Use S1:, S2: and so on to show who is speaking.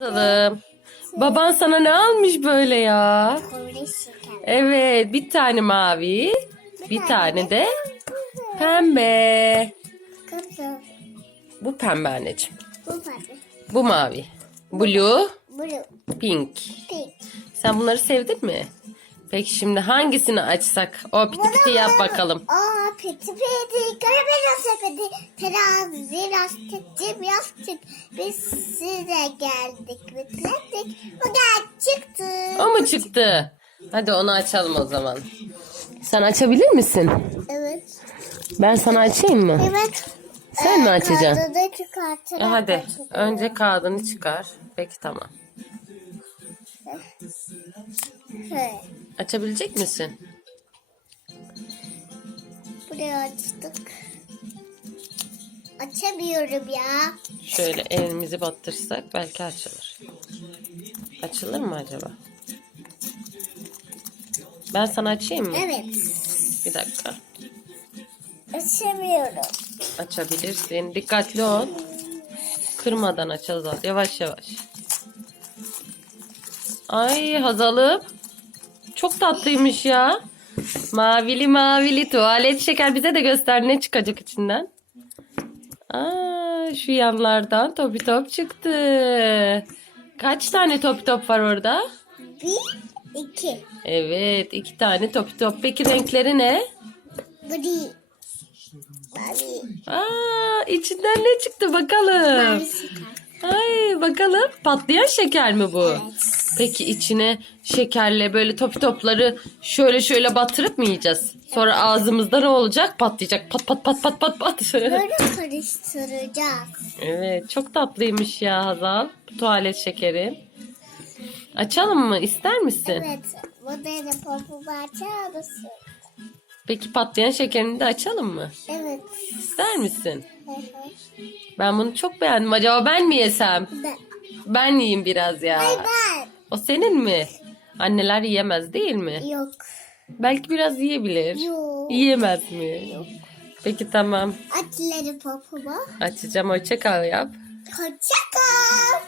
S1: Bakalım. Baban sana ne almış böyle ya? Evet bir tane mavi. Bir tane de pembe. Bu pembe anneciğim.
S2: Bu
S1: mavi. Blue.
S2: Pink.
S1: Sen bunları sevdin mi? Peki şimdi hangisini açsak? O piti piti yap bakalım.
S2: Aa piti piti. Karabela sepeti. Terazi lastikçi yastık. Biz size geldik. Bitlettik. Bu gel çıktı.
S1: O mu çıktı? Hadi onu açalım o zaman. Sen açabilir misin?
S2: Evet.
S1: Ben sana açayım mı?
S2: Evet.
S1: Sen mi açacaksın?
S2: Kağıdı da çıkartarak
S1: E hadi
S2: açacağım.
S1: önce kağıdını çıkar. Peki tamam.
S2: He.
S1: Açabilecek misin?
S2: Buraya açtık. Açamıyorum ya.
S1: Şöyle elimizi battırsak belki açılır. Açılır mı acaba? Ben sana açayım mı?
S2: Evet.
S1: Bir dakika.
S2: Açamıyorum.
S1: Açabilirsin. Dikkatli ol. Kırmadan aç Hazal. Yavaş yavaş. Ay Hazal'ım. Çok tatlıymış ya. Mavili mavili tuvalet şeker bize de göster ne çıkacak içinden. Aa, şu yanlardan topi top çıktı. Kaç tane topi top var orada?
S2: Bir, iki.
S1: Evet iki tane topi top. Peki renkleri ne?
S2: Gri. Mavi.
S1: Aa, içinden ne çıktı bakalım.
S2: Mavi şeker.
S1: Ay bakalım patlayan şeker mi bu?
S2: Evet.
S1: Peki içine şekerle böyle topi topları şöyle şöyle batırıp mı yiyeceğiz? Sonra ağzımızda ne olacak? Patlayacak. Pat pat pat pat pat pat.
S2: Böyle karıştıracağız.
S1: evet çok tatlıymış ya Hazal. Bu tuvalet şekeri. Açalım mı? İster misin?
S2: Evet. Bu da popu açar mısın?
S1: Peki patlayan şekerini de açalım mı?
S2: Evet.
S1: İster misin?
S2: Hı hı.
S1: Ben bunu çok beğendim. Acaba ben mi yesem?
S2: Ben.
S1: Ben yiyeyim biraz ya.
S2: Ay ben.
S1: O senin mi? Anneler yiyemez değil mi?
S2: Yok.
S1: Belki biraz yiyebilir.
S2: Yok.
S1: Yiyemez mi? Peki tamam.
S2: Atları popumu.
S1: Açacağım. Hoşça kal yap.
S2: Hoşça kal.